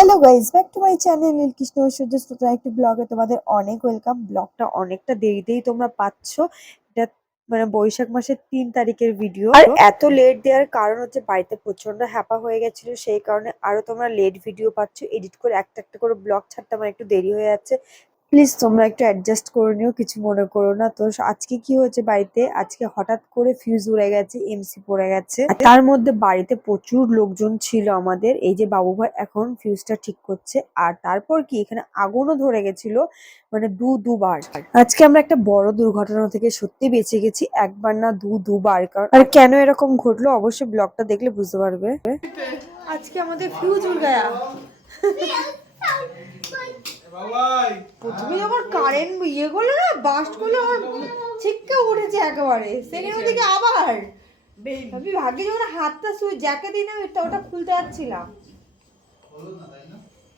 Hello guys, back to my channel Neelkrishna Aishwarya নতুন একটি ব্লগে তোমাদের অনেক ওয়েলকাম। ব্লগটা অনেকটা দেরিতেই তোমরা পাচ্ছ। এটা মানে বৈশাখ মাসের 3 তারিখের ভিডিও। আর এত লেট দেওয়ার কারণ হচ্ছে বাড়িতে প্রচন্ড হ্যাপা হয়ে গেছিল, সেই কারণে আরো তোমরা লেট ভিডিও পাচ্ছ। এডিট করে একটা একটা করে ব্লগ ছাড়তে আমার একটু দেরি হয়ে যাচ্ছে। প্লিজ তোমরা একটু অ্যাডজাস্ট করে নিও, কিছু মনে করো না। তো আজকে কি হয়েছে বাড়িতে, আজকে হঠাৎ করে ফিউজ উড়ে গেছে, এমসি পড়ে গেছে। আর তার মধ্যে বাড়িতে প্রচুর লোকজন ছিল আমাদের। এই যে বাবু ভাই এখন ফিউজটা ঠিক করছে। আর তারপর কি এখানে আগুনও ধরে গেছিল, মানে দুবার। আজকে আমরা একটা বড় দুর্ঘটনা থেকে সত্যি বেঁচে গেছি, একবার না দুবার। কারণ আর কেন এরকম ঘটলো অবশ্যই ব্লগটা দেখলে বুঝতে পারবে। আজকে আমাদের ফিউজ উড় গয়া। প্রথমে যখন কারেন্ট ইয়ে করলো না, বাস্ট করলো, আমার ছিটকে উঠেছে একেবারে। সেকেন্ড ওদিকে আবার আমি ভাগ্যে যখন হাতটা জ্যাকে দিই না, ওটা খুলতে যাচ্ছিলাম।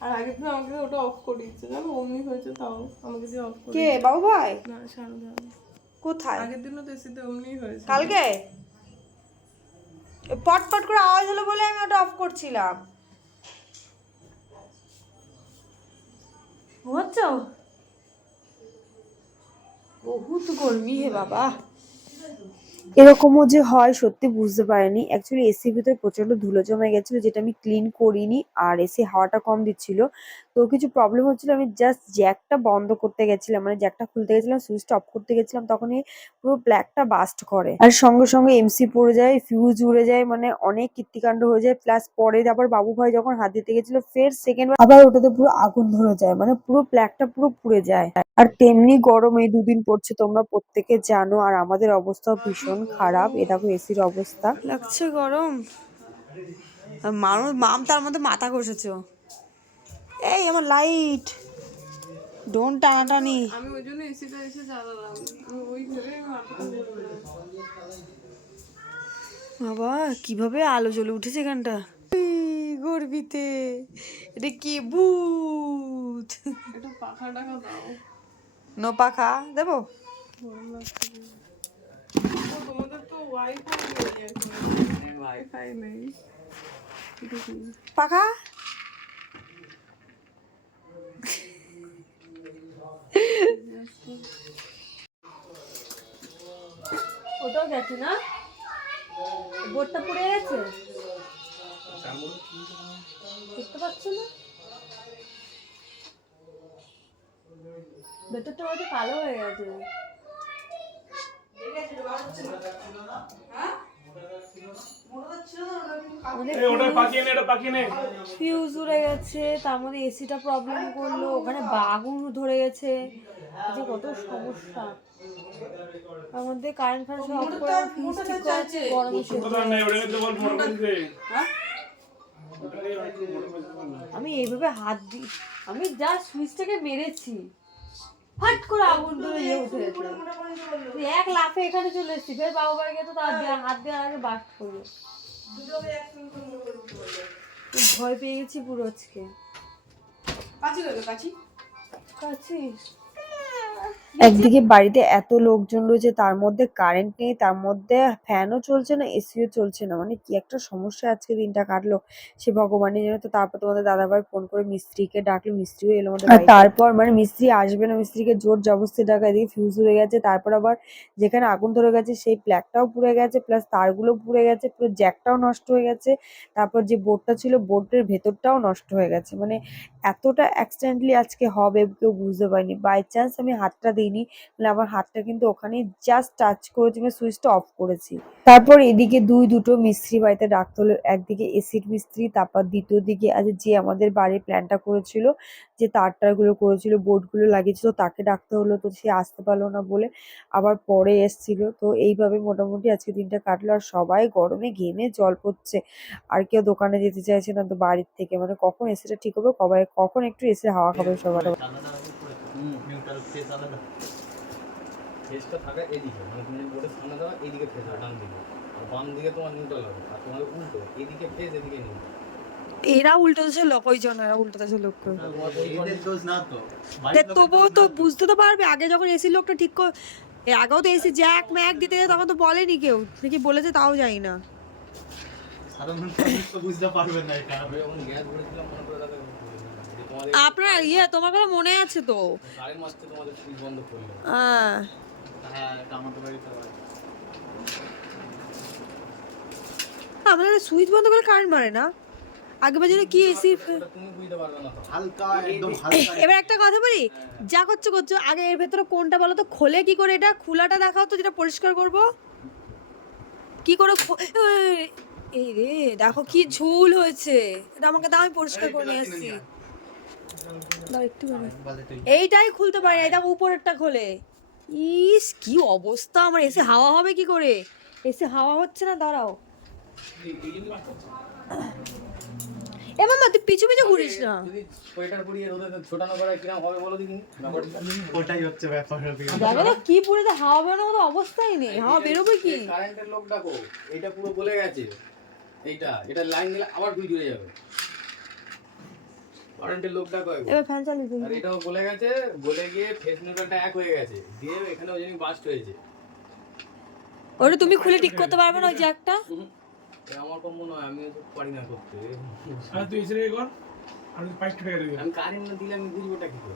আর আগে তো আমাকে ওটা অফ করে দিচ্ছে, জানো অমনি হয়েছে, তাও আমাকে দিয়ে অফ করে। কে বাবু ভাই? না শারদা। কোথায়? আগের দিনও তো এসিতে অমনি হয়েছে। কালকে পট পট করে আওয়াজ হলো বলে আমি ওটা অফ করছিলাম। ঘুমাচ্ছ? বহুত গরমি হে বাবা। এরকমও যে হয় সত্যি বুঝতে পারিনি। অ্যাকচুয়ালি এসির ভিতরে প্রচন্ড ধুলো জমে গেছিল, যেটা আমি ক্লিন করিনি। আর এসি হাওয়াটা কম দিচ্ছিল, তো কিছু প্রবলেম হচ্ছিল। আমি জাস্ট জ্যাকটা বন্ধ করতে গেছিলাম, মানে জ্যাকটা খুলতে গেছিলাম, সুইচটা অফ করতে গেছিলাম, তখনই পুরো প্লাগটা বাস্ট করে। আর সঙ্গে সঙ্গে এমসি পড়ে যায়, ফিউজ উড়ে যায়, মানে অনেক কীর্তিকাণ্ড হয়ে যায়। প্লাস পরে আবার বাবু ভাই যখন হাত দিতে গেছিল, ফের সেকেন্ড আবার ওটাতে পুরো আগুন ধরে যায়, মানে পুরো প্লাগটা পুরো পুড়ে যায়। আর তেমনি গরম এই দুদিন পড়ছে, তোমরা প্রত্যেকে জানো। আর আমাদের অবস্থাও ভীষণ খারাপ। এ দেখো এসির অবস্থা, লাগছে গরম। মানুষ মাম তার মধ্যে মাথা ঘষেছ। এই আমার লাইট ডোন টানাটানি। আমি ওই জন্য এসিটা এসে জ্বালালাম, ওই ভেবে মাথাটা ঘুরলো। বাবা কিভাবে আলো জ্বলে উঠেছে এখানটা গর্বিতে। এটা কি ভূত? এটা পাখা টাকা দাও। নো পাখা দেবো? গরম লাগছে। তোমাদের তো ওয়াইফাই নেই এখন, ওয়াইফাই নেই। পাখা ওটাও গেছে না, বোর্ডটা পুড়ে গেছে, দেখতে পাচ্ছ না? ভেতরটা হয়তো কালো হয়ে গেছে। ফিউজ উড়ে গেছে, তার মধ্যে এসিটা প্রবলেম করলো, ওখানে আগুন ধরে গেছে, যে কত সমস্যা। তার মধ্যে কারেন্ট ফারেন্ট সব অফ করে ফ্রিজ ঠিক করে আছে, গরমে আমি এইভাবে হাত দিই, আমি যা সুইচটাকে মেরেছি ফাট করে আগুন ধরে ইয়ে উঠে গেছে। এক লাফে এখানে চলে এসেছি, ফের বাবু বাড়ি গিয়ে তো তার হাত দেওয়ার আগে বাস্ট করলো। ভয় পেয়ে গেছি পুরো আজকে। একদিকে বাড়িতে এত লোকজন রয়েছে, তার মধ্যে কারেন্ট নেই, তার মধ্যে ফ্যানও চলছে না, এসিও চলছে না, মানে কি একটা সমস্যা আজকে দিনটা কাটলো সে ভগবানই জানে। তো তারপর তোমাদের দাদাভাই ফোন করে মিস্ত্রিকে ডাকলো, মিস্ত্রিও এলো আমাদের বাড়িতে। তারপর মানে মিস্ত্রি আসবে না, মিস্ত্রিকে জোর জবরদস্তি ডাকা, এদিকে ফিউজ উড়ে গেছে, তারপর আবার যেখানে আগুন ধরে গেছে সেই প্লাগটাও পুড়ে গেছে, প্লাস তারগুলো পুড়ে গেছে, পুরো জ্যাকটাও নষ্ট হয়ে গেছে। তারপর যে বোর্ডটা ছিল বোর্ডের ভেতরটাও নষ্ট হয়ে গেছে। মানে এতটা অ্যাক্সিডেন্টলি আজকে হবে কেউ বুঝতে পারিনি। বাই চান্স আমি হাতটা দিইনি, মানে আমার হাতটা কিন্তু ওখানে জাস্ট টাচ করেছি, আমি সুইচটা অফ করেছি। তারপর এদিকে দুটো মিস্ত্রি বাড়িতে ডাকতে হলো, একদিকে এসির মিস্ত্রি, তারপর দ্বিতীয় দিকে যে আমাদের বাড়ির প্ল্যানটা করেছিল, যে তারগুলো করেছিল, বোর্ডগুলো লাগিয়েছিল, তাকে ডাকতে হলো। তো সে আসতে পারলো না বলে আবার পরে এসছিল। তো এইভাবে মোটামুটি আজকে দিনটা কাটলো। আর সবাই গরমে ঘেমে জল পড়ছে, আর কেউ দোকানে যেতে চাইছে না তো বাড়ির থেকে, মানে কখন এসিটা ঠিক হবে, কখন একটু এসে হাওয়া খাবে সবাই। ফেসটা থাকা এদিকে, মানে তুমি বোর্ডের সামনে দাও এইদিকে ফেস হবে ডান দিকে, আর বাম দিকে তোমার নিউট্রাল হবে, আর তোমার উল্টো এদিকে ফেস এদিকে নিউট্রাল। এরা উল্টোতেছে লোক, ওই জন্য এরা উল্টোতেছে লোক। এদের দোষ না তো, তবুও তো বুঝতে তো পারবে, আগে যখন এসি লোকটা ঠিক এর আগেও তো এসি জ্যাক ম্যাক দিতে তখন তো বলেনি কেউ, নাকি বলেছে তাও জানি না। সাধারণ মানুষ তো বুঝতে পারবে না এটা। আমি যখন গ্যাস ভরেছিলাম মনে করে দাদা আপনার তোমার কথা মনে আছে তো? কারেন্ট মারছে তোমাদের সুইচ বন্ধ করলে। হ্যাঁ হ্যাঁ, এটা আমাদের বাড়িতে হয়। আমাদের সুইচ বন্ধ করে কারেন্ট মারে না। আগে বাজে কি এসি। ওটা তুমি বুঝতে পারবে না তো। হালকা একদম হালকা এবার একটা কথা বলি, যা করছো করছো, আগে এর ভেতরে কোনটা বলো তো, খোলে কি করে? এটা খোলাটা দেখাও তো, যেটা পরিষ্কার করব। কি করে এই রে, দেখো কি ঝুল হয়েছে। এটা আমাকে দাও, আমি পরিষ্কার করে নিয়ে আসছি। দাও একটু এইটাই খুলতে পারি, এই দেখো উপরেরটা খোলে। ইস কি অবস্থা, আমার এসে হাওয়া হবে কি করে? এসে হাওয়া হচ্ছে না, দাঁড়াও। এ মামা তুই পিছু পিছু ঘুরিস না। যদি সোয়েটার পরিয়ে রোদে ছোটানো করা কিরম হবে বলো দেখি ব্যাপারটা। ওটাই হচ্ছে ব্যাপার। দেখো তো কি পুরো তো হাওয়া বেরোনোর মতো অবস্থাই নেই, হাওয়া বেরোবে কি? কারেন্টের লোক ডাকো, এইটা পুরো গলে গেছে। এটা লাইন দিলে আবার দুই জুড়ে যাবে। কারেন্টের লোক ডাকো একবার। এবার ফ্যান চালিয়ে দিন। আর এটাও গলে গেছে, গলে গিয়ে ফেস নিউট্রালটা এক হয়ে গেছে, দিয়ে এখানে ওই জন্য বাস্ট হয়েছে। ওটা তুমি খুলে ঠিক করতে পারবে না ওই জ্যাকটা? এ আমার কম মনে হয়, আমি তো পারি না করতে। আর তুই এসে কর, আমি পাইপ ঠেকে দেবো। আমি কারেন্ট না দিলে আমি বুঝবোটা কি করে?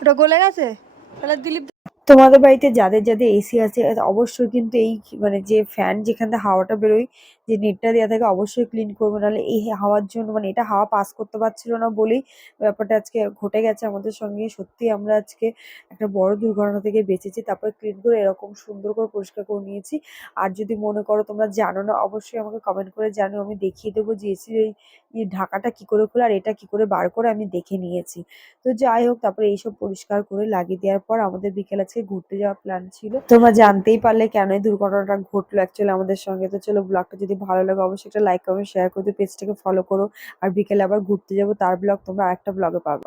ওটা গলে গেছে তাহলে দিলীপ। তোমাদের বাড়িতে যাদের যাদের এসি আছে অবশ্যই কিন্তু এই মানে যে ফ্যান যেখান থেকে হাওয়াটা বেরোয়, যে নেটটা দেওয়া থাকে, অবশ্যই ক্লিন করবে, নাহলে এই হাওয়ার জন্য মানে এটা হাওয়া পাস করতে পারছিল না বলেই ব্যাপারটা আজকে ঘটে গেছে আমাদের সঙ্গে। সত্যি আমরা আজকে একটা বড় দুর্ঘটনা থেকে বেঁচেছি, তারপরে ক্লিন করে এরকম সুন্দর করে পরিষ্কার করে নিয়েছি। আর যদি মনে করো তোমরা জানো না, অবশ্যই আমাকে কমেন্ট করে জানিও, আমি দেখিয়ে দেবো যে এসির এই ঢাকাটা কি করে খোলা আর এটা কি করে বার করে আমি দেখে নিয়েছি। তো যাই হোক, তারপরে এইসব পরিষ্কার করে লাগিয়ে দেওয়ার পর আমাদের বিকেল আজকে ঘুরতে যাওয়ার প্ল্যান ছিল। তোমরা জানতেই পারলে কেন এই দুর্ঘটনাটা ঘটলো অ্যাকচুয়ালি আমাদের সঙ্গে। তো চলো, ব্লগটা যদি ভালো লাগে অবশ্যই একটা লাইক কমেন্ট শেয়ার করে দিও, পেজটাকে ফলো করো। আর বিকেলে আবার ঘুরতে যাবো, তার ব্লগ তোমরা আরেকটা ব্লগে পাবে।